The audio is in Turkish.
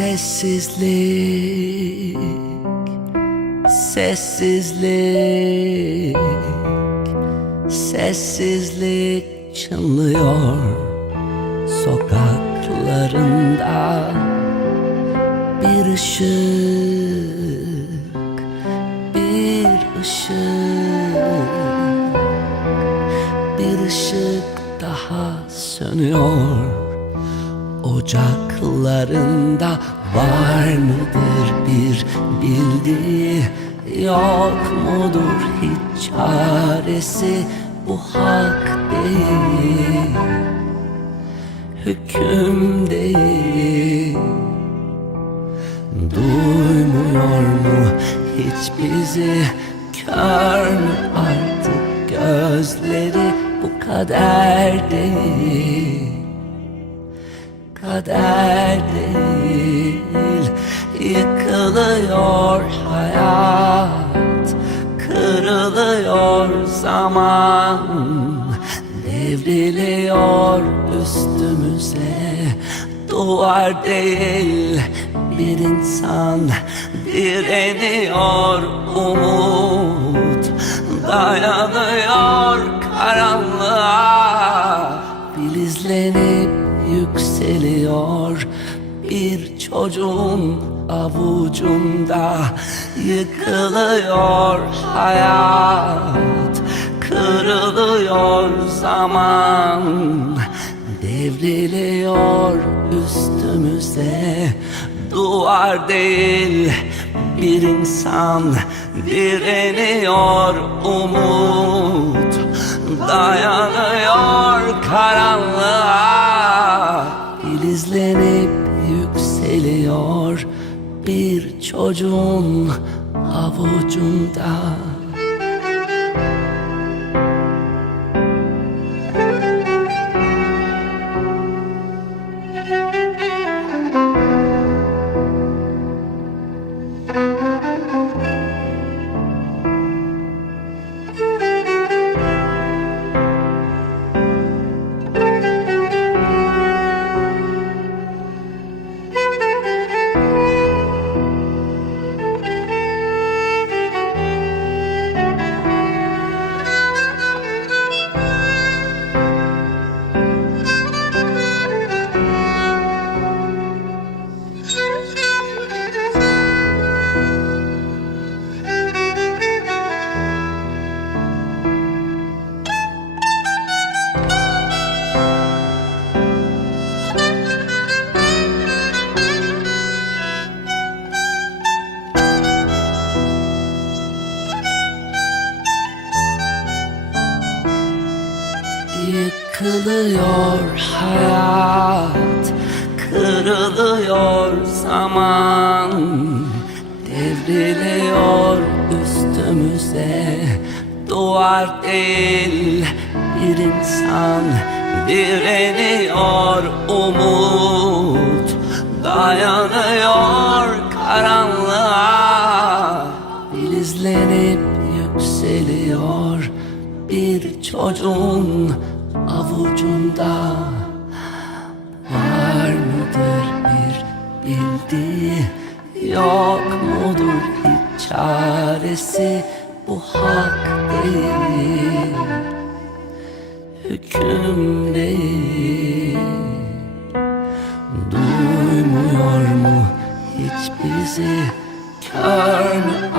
Sessizlik Sessizlik Sessizlik çınlıyor Sokaklarında. Bir ışık Bir ışık Bir ışık daha sönüyor Ocaklarında var mıdır bir bildiği Yok mudur hiç çaresi? Bu hak değil. Hüküm değil. Duymuyor mu hiç bizi? Kör mü artık gözleri? Bu kader değil kader değil Yıkılıyor hayat Kırılıyor zaman Devriliyor. Üstümüze Duvar değil bir insan Direniyor. Umut Dayanıyor yükseliyor bir çocuğun avucunda yıkılıyor hayat. Kırılıyor zaman. Devriliyor üstümüze. Duvar değil bir insan. Direniyor umut. Dayanıyor bir çocuğun avucunda Yıkılıyor hayat Kırılıyor zaman. Devriliyor üstümüze Duvar değil bir insan. Direniyor umut Dayanıyor karanlığa. Filizlenip yükseliyor bir çocuğun avucunda Var mıdır bir bildiği Yok mudur hiç çaresi? Bu hak değil. Hüküm değil. Duymuyor mu hiç bizi? Kör mü